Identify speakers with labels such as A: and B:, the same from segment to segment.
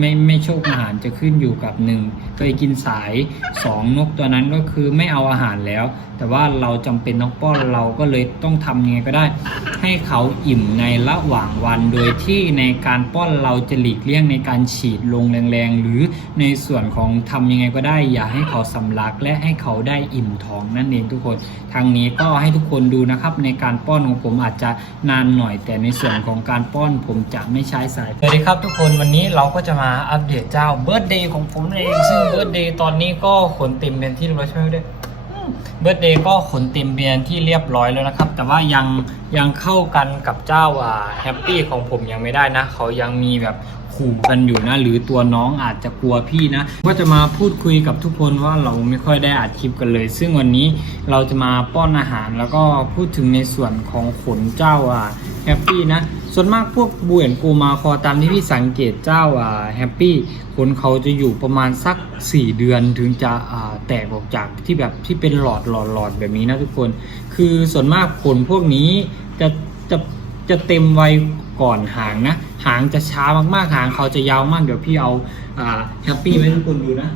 A: ไม่ไม่โชคอาหารจะขึ้นอยู่กับหนึ่งเคยกินสายสองนกตัวนั้นก็คือไม่เอาอาหารแล้ว แต่ว่าเราจำเป็นต้องป้อนเราก็เลยต้องทำยังไงก็ได้ ให้เขาอิ่มในระหว่างวันโดยที่ในการป้อนเราจะหลีกเลี่ยงในการฉีดลงแรงๆ หรือในส่วนของทำยังไงก็ได้ อย่าให้เขาสำลักและให้เขาได้อิ่มท้องนั่นเองทุกคนทางนี้ก็ให้ทุกคนดูนะครับ ในการป้อนของผมอาจจะนานหน่อย แต่ในส่วนของการป้อนผมจะไม่ใช้สายสวัสดีครับ ทุกคนวันนี้เราก็จะมาอัปเดตเจ้าเบิร์ดเดย์ของผมเอง ซึ่งเบิร์ดเดย์ตอนนี้ก็ขนเต็มเป็นที่เรียบร้อยใช่ไหมด้เบิร์ดเดย์ก็ขนเต็มเบียนที่เรียบร้อยแล้วนะครับ แต่ว่ายังยังเข้ากันกับเจ้าอ่าแฮปปี้ของผมยังไม่ได้นะ เขายังมีแบบขู่กันอยู่นะ หรือตัวน้องอาจจะกลัวพี่นะ ก็จะมาพูดคุยกับทุกคนว่าเราไม่ค่อยได้อัดคลิปกันเลย ซึ่งวันนี้เราจะมาป้อนอาหารแล้วก็พูดถึงในส่วนของขนเจ้าอ่าแฮปปี้นะ ส่วนมากพวกบูเอนกูมาคอตามที่พี่สังเกตเจ้าอ่าแฮปปี้ขนเขาจะอยู่ประมาณสัก 4 เดือนถึงจะอ่าแตกออกจากที่แบบที่เป็นหลอดหลอดหลอดแบบนี้นะทุกคน คือส่วนมากขนพวกนี้ จะจะจะเต็มวัยก่อนหางนะ หางจะช้ามากๆ หางเขาจะยาวมาก เดี๋ยวพี่เอาแฮปปี้ไว้ทุกคนดูนะ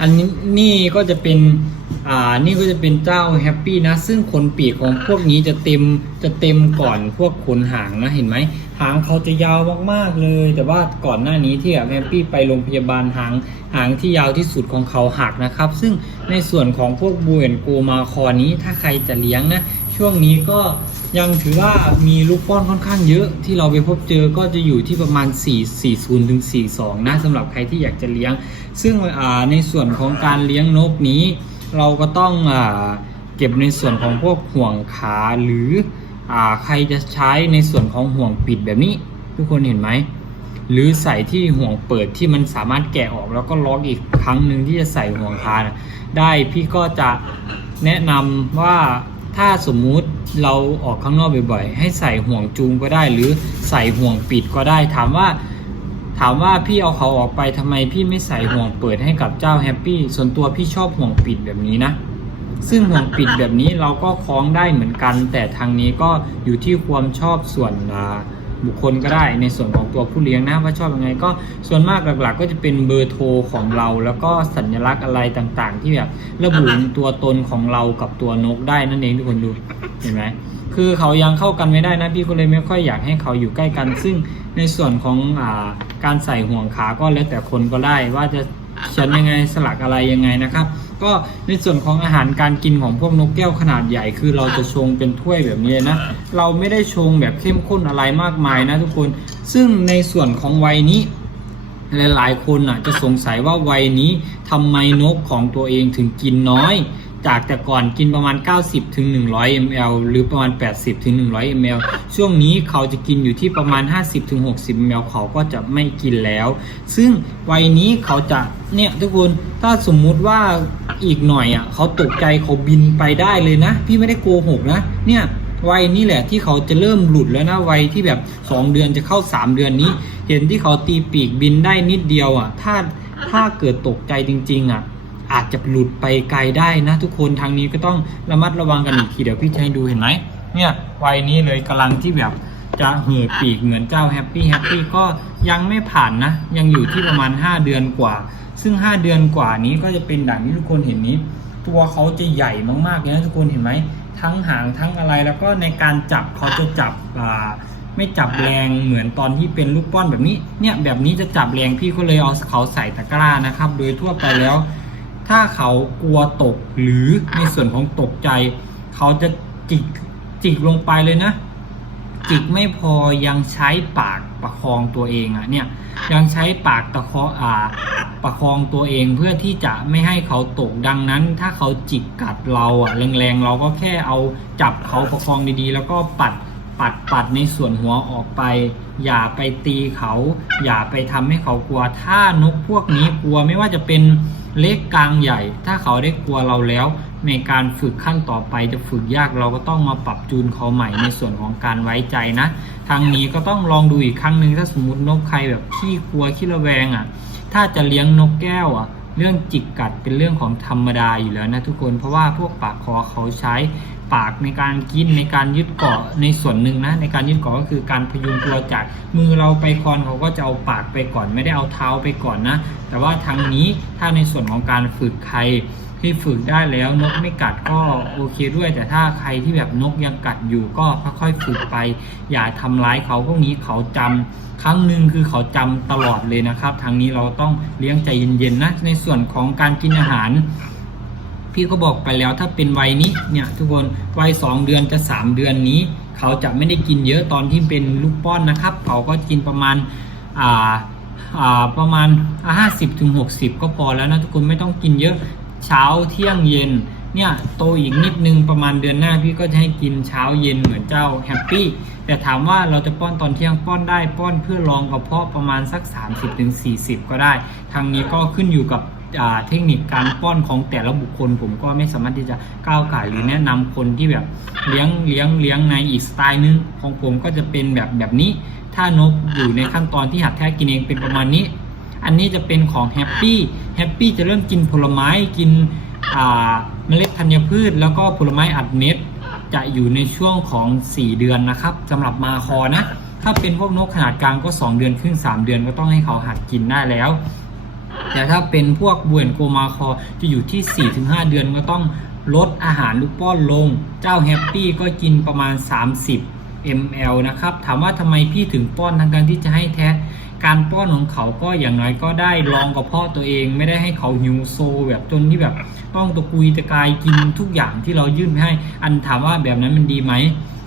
A: อันนี้นี่ก็จะเป็น อ่านี่ก็จะเป็นเจ้าแฮปปี้นะ ซึ่งขนปีกของพวกนี้จะเต็มจะเต็มก่อนพวกขนหางนะเห็นไหมหางเขาจะยาวมากๆเลย แต่ว่าก่อนหน้านี้ที่แบบแฮปปี้ไปโรงพยาบาลหางหางที่ยาวที่สุดของเขาหักนะครับ ซึ่งในส่วนของพวกบูเอนโกมาคอนี้ถ้าใครจะเลี้ยงนะ ช่วงนี้ก็ยังถือว่ามีลูกป้อนค่อนข้างเยอะที่เราไปพบเจอก็จะอยู่ที่ประมาณ 4 40ถึง42 นะสำหรับใครที่อยากจะเลี้ยง ซึ่งในส่วนของการเลี้ยงนกนี้ เราก็ต้องอาเก็บในส่วนของพวกห่วงขาหรืออาใครจะใช้ในส่วนของห่วงปิดแบบนี้ ทุกคนเห็นไหมหรือใส่ที่ห่วงเปิดที่มันสามารถแกะออกแล้วก็ล็อกอีกครั้งหนึ่งที่จะใส่ห่วงคานะได้พี่ก็จะแนะนำว่าถ้าสมมุติเราออกข้างนอกบ่อยๆ ให้ใส่ห่วงจูงก็ได้ หรือใส่ห่วงปิดก็ได้ถามว่า ถามว่าพี่เอาเขาออกไปทำไมพี่ไม่ใส่ห่วงเปิดให้กับเจ้าแฮปปี้ส่วนตัวพี่ชอบห่วงปิดแบบนี้นะ ซึ่งห่วงปิดแบบนี้เราก็คล้องได้เหมือนกัน แต่ทางนี้ก็อยู่ที่ความชอบส่วนบุคคลก็ได้ในส่วนของตัวผู้เลี้ยงนะว่าชอบยังไงก็ส่วนมากหลักๆ ก็จะเป็นเบอร์โทรของเรา แล้วก็สัญลักษณ์อะไรต่างๆ ที่แบบระบุตัวตนของเรากับตัวนกได้นั่นเองทุกคนดูเห็นไหมคือเขายังเข้ากันไม่ได้นะพี่ก็เลยไม่ค่อยอยากให้เขาอยู่ใกล้กัน ซึ่ง ในส่วนของอาการใส่ห่วงขาก็แล้วแต่คนก็ได้ว่าจะเขียนยังไงสลักอะไรยังไงนะครับ ก็ในส่วนของอาหารการกินของพวกนกแก้วขนาดใหญ่คือเราจะชงเป็นถ้วยแบบนี้นะ เราไม่ได้ชงแบบเข้มข้นอะไรมากมายนะทุกคน ซึ่งในส่วนของวัยนี้หลายๆคนอะจะสงสัยว่าวัยนี้ทำไมนกของตัวเองถึงกินน้อย จากแต่ก่อนกินประมาณ 90ถึง100 ml หรือประมาณ 80ถึง100 ml ช่วงนี้เขาจะกินอยู่ที่ประมาณ 50ถึง60 ml เขาก็จะไม่กินแล้ว ซึ่งวัยนี้เขาจะเนี่ยทุกคนถ้าสมมุติว่าอีกหน่อยอะเขาตกใจเขาบินไปได้เลยนะ พี่ไม่ได้โกหกนะ เนี่ยวัยนี้แหละที่เขาจะเริ่มหลุดแล้วนะวัยที่แบบ 2 เดือนจะเข้า 3 เดือนนี้ เห็นที่เขาตีปีกบินได้นิดเดียวอะถ้าถ้าเกิดตกใจจริง ๆ อะ อาจจะหลุดไปไกลได้นะทุกคนทางนี้ก็ต้องระมัดระวังกันอีกทีเดี๋ยวพี่จะให้ดูเห็นไหมเนี่ยวัยนี้เลยกำลังที่แบบจะเหือปีกเหมือนเจ้าแฮปปี้แฮปปี้ก็ยังไม่ผ่านนะ ยังอยู่ที่ประมาณ 5 เดือนกว่า ซึ่ง 5 เดือนกว่านี้ก็จะเป็นดังที่ทุกคนเห็นนี้ ตัวเขาจะใหญ่มากๆเลยนะทุกคนเห็นไหมทั้งหางทั้งอะไรแล้วก็ในการจับเขาจะจับอ่าไม่จับแรงเหมือนตอนที่เป็นลูกป้อนแบบนี้เนี่ยแบบนี้จะจับแรงพี่ก็เลยเอาเขาใส่ตะกร้านะครับ โดยทั่วไปแล้ว ถ้าเขากลัวตกหรือในส่วนของตกใจ เขาจะจิกจิกลงไปเลยนะ จิกไม่พอยังใช้ปากประคองตัวเองอะเนี่ยยังใช้ปากตะเคาะอ่าประคองตัวเองเพื่อที่จะไม่ให้เขาตกดังนั้น ถ้าเขาจิกกัดเราอะแรงๆเราก็แค่เอาจับเขาประคองดีๆ แล้วก็ปัดปัดปัดในส่วนหัวออกไป อย่าไปตีเขา อย่าไปทำให้เขากลัวถ้านกพวกนี้กลัวไม่ว่าจะเป็น เล็กกลางใหญ่ ถ้าเขาได้กลัวเราแล้ว ในการฝึกขั้นต่อไปจะฝึกยากเราก็ต้องมาปรับจูนเขาใหม่ในส่วนของการไว้ใจนะทางนี้ก็ต้องลองดูอีกครั้งหนึ่งถ้าสมมตินกใครแบบขี้กลัวขี้ระแวงอะ ถ้าจะเลี้ยงนกแก้วอะ เรื่องจิกกัดเป็นเรื่องของธรรมดาอยู่แล้วนะทุกคนเพราะว่าพวกปากคอเขาใช้ ปากในการกินในการยึดเกาะในส่วนหนึ่งนะ ในการยึดเกาะก็คือการพยุงตัวจากมือเราไปคอนเขาก็จะเอาปากไปก่อนไม่ได้เอาเท้าไปก่อนนะ แต่ว่าทางนี้ถ้าในส่วนของการฝึกใครที่ฝึกได้แล้วนกไม่กัดก็โอเคด้วย แต่ถ้าใครที่แบบนกยังกัดอยู่ก็ค่อยๆฝึกไป อย่าทำร้ายเขาพวกนี้เขาจำครั้งหนึ่งคือเขาจำตลอดเลยนะครับทางนี้เราต้องเลี้ยงใจเย็นๆนะในส่วนของการกินอาหาร พี่ก็บอกไปแล้วถ้าเป็นวัยนี้เนี่ยทุกคนวัยสองเดือนจะสามเดือนนี้ เขาจะไม่ได้กินเยอะตอนที่เป็นลูกป้อนนะครับ เขาก็กินประมาณอ่าอ่าประมาณห้าสิบถึงหกสิบก็พอแล้วนะทุกคนไม่ต้องกินเยอะเช้าเที่ยงเย็นเนี่ยโตอีกนิดนึงประมาณเดือนหน้าพี่ก็จะให้กินเช้าเย็นเหมือนเจ้าแฮปปี้แต่ถามว่าเราจะป้อนตอนเที่ยงป้อนได้ป้อนเพื่อรองกระเพาะประมาณสัก 30-40 ก็ได้ทางนี้ก็ขึ้นอยู่กับ เทคนิคการป้อนของแต่ละบุคคล ผมก็ไม่สามารถที่จะก้าวไก่หรือแนะนำคนที่แบบเลี้ยงเลี้ยงเลี้ยงในอีกสไตล์นึงของผมก็จะเป็นแบบแบบนี้ ถ้านกอยู่ในขั้นตอนที่หัดแท้กินเองเป็นประมาณนี้ อันนี้จะเป็นของแฮปปี้แฮปปี้จะเริ่มกินผลไม้กินเมล็ดธัญพืช แล้วก็ผลไม้อัดเม็ดจะอยู่ในช่วงของ 4 เดือนนะครับสำหรับมาคอนะถ้าเป็นพวกนกขนาดกลางก็ 2 เดือนครึ่ง3 เดือนก็ต้องให้เขาหัดกินได้แล้ว แต่ถ้าเป็นพวกบวนโกมาคอจะอยู่ที่ 4-5 เดือนก็ต้องลดอาหารลูกป้อนลง เจ้าแฮปปี้ก็กินประมาณ 30 ml นะครับ ถามว่าทำไมพี่ถึงป้อนทางการที่จะให้แท้การป้อนของเขาก็อย่างน้อยก็ได้ลองกับพ่อตัวเองไม่ได้ให้เขาหิวโซ แบบจนที่แบบต้องตะกุยตะกายกินทุกอย่างที่เรายื่นให้ อันถามว่าแบบนั้นมันดีไหม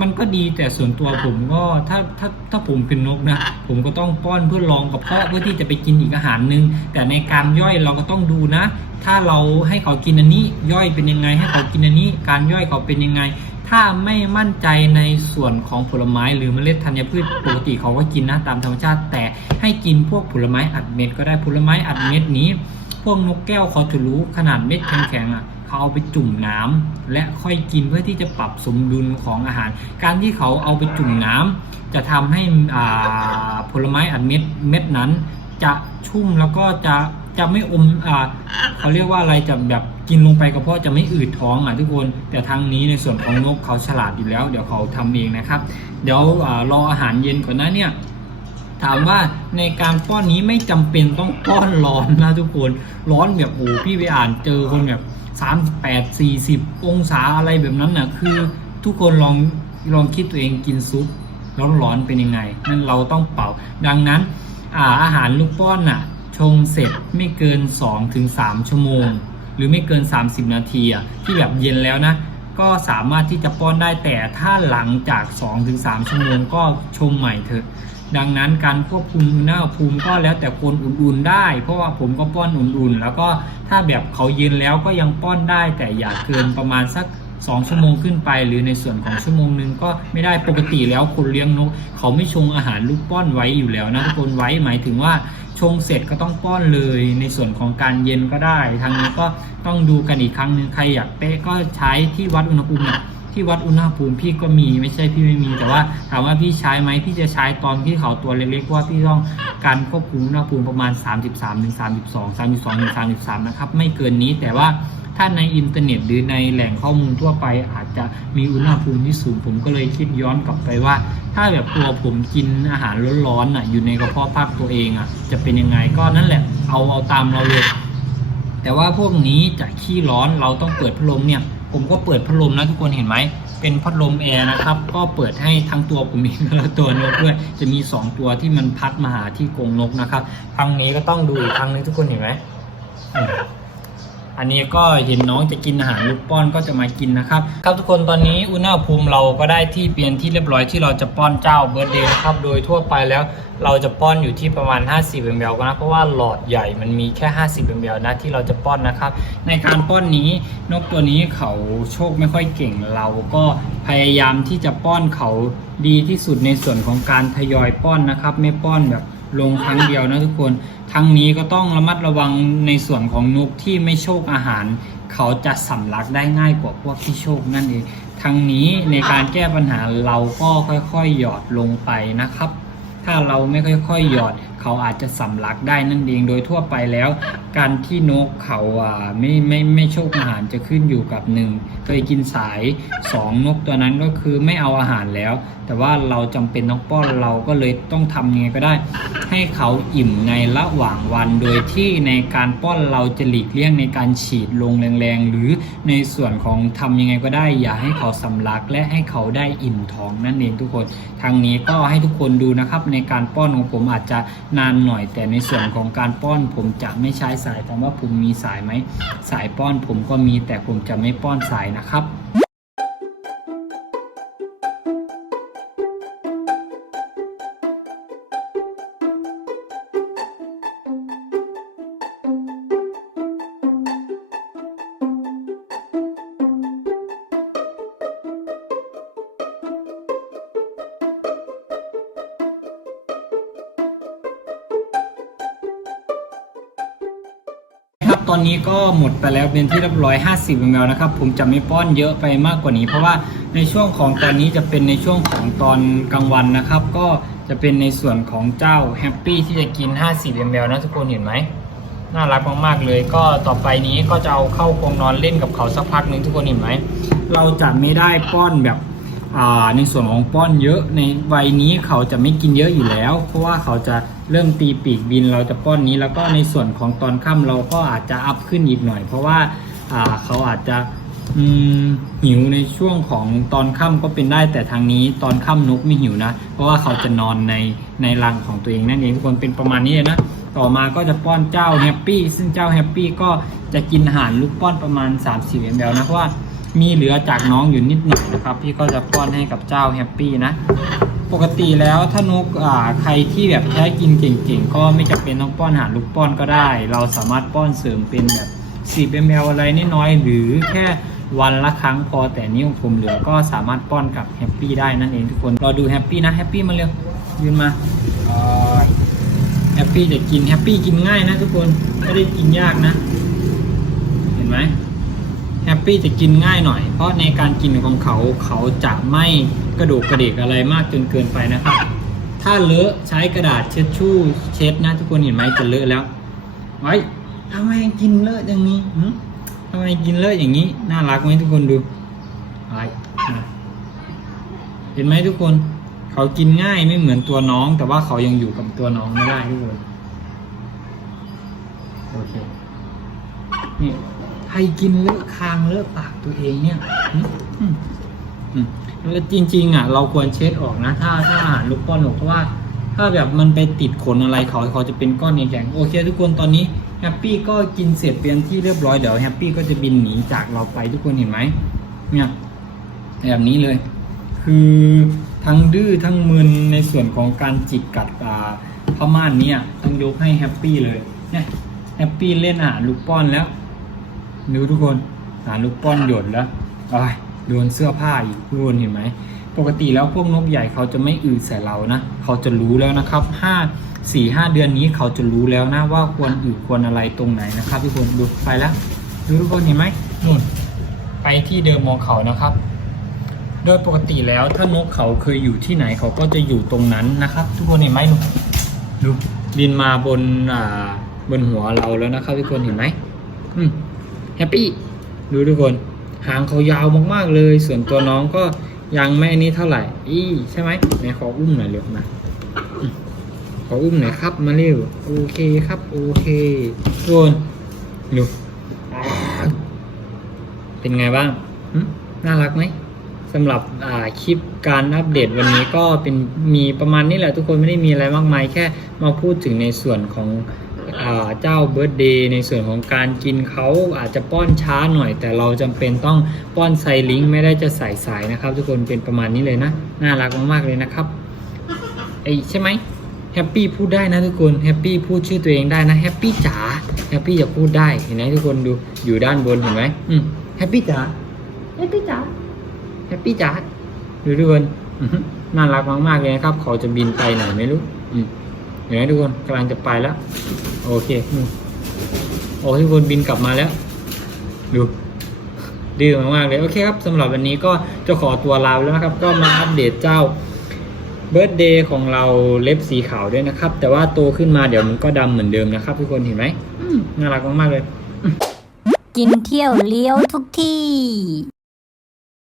A: มันก็ดีแต่ส่วนตัวผมก็ถ้าถ้าถ้าผมเป็นนกนะ ผมก็ต้องป้อนเพื่อลองกับพ่อเพื่อที่จะไปกินอีกอาหารหนึ่งแต่ในการย่อยเราก็ต้องดูนะ ถ้าเราให้เขากินอันนี้ย่อยเป็นยังไง ให้เขากินอันนี้ การย่อยเขาเป็นยังไง ถ้าไม่มั่นใจในส่วนของผลไม้หรือเมล็ดธัญพืชปกติเขาก็กินนะตามธรรมชาติ แต่ให้กินพวกผลไม้อัดเม็ดก็ได้ผลไม้อัดเม็ดนี้ พวกนกแก้วเขาจะรู้ขนาดเม็ดแข็งๆอะ เขาเอาไปจุ่มน้ำและค่อยกินเพื่อที่จะปรับสมดุลของอาหาร การที่เขาเอาไปจุ่มน้ำจะทำให้ผลไม้อัดเม็ดเม็ดนั้น จะชุ่มแล้วก็จะจะไม่อมอ่าเขาเรียกว่าอะไรจะแบบกินลงไปกระเพาะจะไม่อืดท้องอะทุกคน แต่ทางนี้ในส่วนของนกเขาฉลาดอยู่แล้ว เดี๋ยวเขาทำเองนะครับ เดี๋ยวอรออาหารเย็นก่อนนะเนี่ยถามว่าในการป้อนนี้ไม่จำเป็นต้องป้อนร้อนนะทุกคน ร้อนแบบโอ้พี่ไปอ่านเจอคนแบบ 38 40 องศาอะไรแบบนั้นน่ะคือทุกคนลองลองคิดตัวเองกินซุปร้อนๆเป็นยังไง นั่นเราต้องเป่า ดังนั้นอาอาหารลูกป้อนน่ะชงเสร็จไม่เกิน 2-3 ชั่วโมง หรือไม่เกิน 30 นาทีที่แบบเย็นแล้วนะ ก็สามารถที่จะป้อนได้แต่ถ้าหลังจาก 2-3 ชั่วโมงก็ชงใหม่เถอะ ดังนั้นการควบคุมอุณหภูมิก็แล้วแต่คนอุ่นๆได้ เพราะว่าผมก็ป้อนอุ่นๆ แล้วก็ถ้าแบบเขาเย็นแล้วก็ยังป้อนได้ แต่อย่าเกินประมาณสัก2ชั่วโมงขึ้นไป หรือในส่วนของชั่วโมงหนึ่งก็ไม่ได้ปกติแล้วคนเลี้ยงนก เขาไม่ชงอาหารลูกป้อนไว้อยู่แล้วนะทุกคนไว้หมายถึงว่าชงเสร็จก็ต้องป้อนเลย ในส่วนของการเย็นก็ได้ ทางนี้ก็ต้องดูกันอีกครั้งหนึ่งใครอยากเป๊ะก็ใช้ที่วัดอุณหภูมิเนี่ย ที่วัดอุณหภูมิพี่ก็มีไม่ใช่พี่ไม่มี แต่ว่าถามว่าพี่ใช้ไหมพี่จะใช้ตอนที่เขาตัวเล็กๆว่าพี่ต้องการควบคุมอุณหภูมิประมาณ 33ถึง32 32ถึง33นะครับไม่เกินนี้แต่ว่าถ้าในอินเทอร์เน็ตหรือในแหล่งข้อมูลทั่วไป อาจจะมีอุณหภูมิที่สูงผมก็เลยคิดย้อนกลับไปว่า ถ้าแบบตัวผมกินอาหารร้อนๆอะอยู่ในกระเพาะพักตัวเองอะจะเป็นยังไงก็นั่นแหละเอาเอาตามเราเลยแต่ว่าพวกนี้จะขี้ร้อนเราต้องเปิดพัดลมเนี่ย ผมก็เปิดพัดลมนะทุกคนเห็นไหม เป็นพัดลมแอร์นะครับ ก็เปิดให้ทั้งตัวผมเองและตัวนกด้วย จะมี 2 ตัวที่มันพัดมาหาที่กรงนกนะครับ ครั้งนี้ก็ต้องดูอีกครั้งนึงทุกคนเห็นไหม อันนี้ก็เห็นน้องจะกินอาหารลูกป้อนก็จะมากินนะครับครับทุกคนตอนนี้อุณหภูมิเราก็ได้ที่เปลี่ยนที่เรียบร้อยที่เราจะป้อนเจ้าเบอร์เดย์นะครับโดยทั่วไปแล้วเราจะป้อนอยู่ที่ประมาณ 50 ml นะเพราะว่าหลอดใหญ่มันมีแค่ 50 ml นะที่เราจะป้อนนะครับ ในการป้อนนี้นกตัวนี้เขาโชคไม่ค่อยเก่งเราก็พยายามที่จะป้อนเขาดีที่สุดในส่วนของการทยอยป้อนนะครับ ไม่ป้อนแบบ ลงครั้งเดียวนะทุกคน ทั้งนี้ก็ต้องระมัดระวังในส่วนของนกที่ไม่โชคอาหาร เขาจะสำลักได้ง่ายกว่าพวกที่โชคนั่นเอง ทั้งนี้ในการแก้ปัญหาเราก็ค่อยๆ หยอดลงไปนะครับ ถ้าเราไม่ค่อยๆ หยอด เขาอาจจะสำลักได้นั่นเองโดยทั่วไปแล้ว การที่นกเขาอ่าไม่ไม่ไม่โชคอาหารจะขึ้นอยู่กับหนึ่งเคยกินสายสองนกตัวนั้นก็คือไม่เอาอาหารแล้ว แต่ว่าเราจำเป็นต้องป้อนเราก็เลยต้องทำยังไงก็ได้ ให้เขาอิ่มในระหว่างวัน โดยที่ในการป้อนเราจะหลีกเลี่ยงในการฉีดลงแรงๆ หรือในส่วนของทำยังไงก็ได้ อย่าให้เขาสำลักและให้เขาได้อิ่มท้องนั่นเองทุกคนทางนี้ก็ให้ทุกคนดูนะครับในการป้อนของผมอาจจะนานหน่อย แต่ในส่วนของการป้อนผมจะไม่ใช้สายถามว่าผมมีสายไหมสายป้อนผมก็มีแต่ผมจะไม่ป้อนสายนะครับ ตอนนี้ก็หมดไปแล้วเป็นที่เรียบร้อย 50 ml นะครับ ผมจะไม่ป้อนเยอะไปมากกว่านี้ เพราะว่าในช่วงของตอนนี้จะเป็นในช่วงของตอนกลางวันนะครับ ก็จะเป็นในส่วนของเจ้าแฮปปี้ที่จะกิน 50 ml นะทุกคนเห็นไหมน่ารักมากๆเลย ก็ต่อไปนี้ก็จะเอาเข้ากรงนอนเล่นกับเขาสักพักหนึ่งทุกคนเห็นไหมเราจะไม่ได้ป้อนแบบอ่าในส่วนของป้อนเยอะในวัยนี้เขาจะไม่กินเยอะอยู่แล้ว เพราะว่าเขาจะ เริ่มตีปีกบินเราจะป้อนนี้ แล้วก็ในส่วนของตอนค่ำเราก็อาจจะอัพขึ้นอีกหน่อย เพราะว่าเขาอาจจะหิวในช่วงของตอนค่ำก็เป็นได้แต่ทางนี้ตอนค่ำนกไม่หิวนะ เพราะว่าเขาจะนอนในในรังของตัวเองนั่นเองทุกคนเป็นประมาณนี้เลยนะต่อมาก็จะป้อนเจ้าแฮปปี้ซึ่งเจ้าแฮปปี้ก็จะกินอาหารลูกป้อนประมาณ3-4 ml นะเพราะว่า มีเหลือจากน้องอยู่นิดหน่อยนะครับ พี่ก็จะป้อนให้กับเจ้าแฮปปี้นะ ปกติแล้วถ้านกอ่าใครที่แบบแพ้กินเก่งๆ ก็ไม่จำเป็นต้องป้อนอาหารลูกป้อนก็ได้ เราสามารถป้อนเสริมเป็นแบบ10 ml อะไรน้อยๆหรือแค่วันละครั้งพอแต่นี้ของผมเหลือก็สามารถป้อนกับแฮปปี้ได้นั่นเองทุกคนรอดูแฮปปี้นะแฮปปี้มาเร็วยืนมาอ่าแฮปปี้จะกินแฮปปี้กินง่ายนะทุกคนไม่ได้กินยากนะ เห็นไหม แฮปปี้จะกินง่ายหน่อย เพราะในการกินของเขาเขาจะไม่กระดูกกระเดกอะไรมากจนเกินไปนะครับ ถ้าเลอะใช้กระดาษเช็ดชู่เช็ดนะทุกคนเห็นไหมจะเลอะแล้วไว้ทำไมกินเลอะอย่างนี้ทำไมกินเลอะอย่างนี้ น่ารักไหมทุกคนดูไว้เห็นไหมทุกคน เขากินง่ายไม่เหมือนตัวน้อง แต่ว่าเขายังอยู่กับตัวน้องไม่ได้ทุกคนโอเคนี่ ใครกินเลอะคางเลอะปากตัวเองเนี่ยอืมอืมอืมแล้วจริง ๆ อะ เราควรเช็ดออกนะ ถ้าถ้าอาหารลูกป้อนหนูเพราะว่า ถ้าแบบมันไปติดขนอะไรเขาเขาจะเป็นก้อนแข็งๆโอเค ทุกคนตอนนี้แฮปปี้ก็กินเสร็จเป็นที่เรียบร้อยเดี๋ยวแฮปปี้ก็จะบินหนีจากเราไปทุกคนเห็นไหมเนี่ยแบบนี้เลย คือทั้งดื้อทั้งมึนในส่วนของการจิกกัดตาพม่านเนี่ยต้องยกให้แฮปปี้เลยเนี่ยแฮปปี้เล่นอาหารลูกป้อนแล้ว ดูทุกคนอาหารลูกป้อนหยดแล้วอ้ยโดนเสื้อผ้าอีกทุกคนเห็นไหม ปกติแล้วพวกนกใหญ่เขาจะไม่อืดใส่เรานะ เขาจะรู้แล้วนะครับห้าสี่ห้าเดือนนี้เขาจะรู้แล้วนะว่าควรอืดควรอะไรตรงไหนนะครับทุกคนดูไปแล้ว ดูทุกคนเห็นไหมนู่นไปที่เดิมของเขานะครับ โดยปกติแล้วถ้านกเขาเคยอยู่ที่ไหนเขาก็จะอยู่ตรงนั้นนะครับ ทุกคนเห็นไหมดูดูบินมาบนอ่าบนหัวเราแล้วนะครับทุกคนเห็นไหมอืม แฮปปี้ดูทุกคน หางเขายาวมากๆเลย ส่วนตัวน้องก็ยังไม่นี้เท่าไหร่ อีใช่ไหมไหนขออุ้มหน่อยเร็วมาขออุ้มหน่อยครับมาเร็วโอเคครับ โอเคทุกคนดูเป็นไงบ้างน่ารักไหมสำหรับคลิปการอัปเดตวันนี้ก็เป็นมีประมาณนี้แหละทุกคนไม่ได้มีอะไรมากมายแค่มาพูดถึงในส่วนของ เจ้าเบิร์ดเดย์ในส่วนของการกินเขาอาจจะป้อนช้าหน่อย แต่เราจำเป็นต้องป้อนไซลิงก์ไม่ได้จะใส่สายนะครับ ทุกคนเป็นประมาณนี้เลยนะ น่ารักมากๆเลยนะครับไอใช่ไหมแฮปปี้พูดได้นะทุกคนแฮปปี้พูดชื่อตัวเองได้นะแฮปปี้จ๋าแฮปปี้จะพูดได้เห็นไหมทุกคนดูอยู่ด้านบนเห็นไหมอืมแฮปปี้จ๋าแฮปปี้จ๋าแฮปปี้จ้าดูทุกคนน่ารักมากๆเลยนะครับเขาจะบินไปไหนไม่รู้อืม ห็นไหมทุกคนกำลังจะไปแล้ว โอเคอืมโอ้ทุกคนบินกลับมาแล้ว ดูดื้อมากๆเลย โอเคครับสำหรับวันนี้ก็จะขอตัวลาไปแล้วนะครับ ก็มาอัปเดตเจ้าเบิร์ดเดย์ของเราเล็บสีขาวด้วยนะครับ แต่ว่าโตขึ้นมาเดี๋ยวมันก็ดำเหมือนเดิมนะครับทุกคนเห็นไหมอืมน่ารักมากๆเลย
B: กินเที่ยวเลี้ยวทุกที่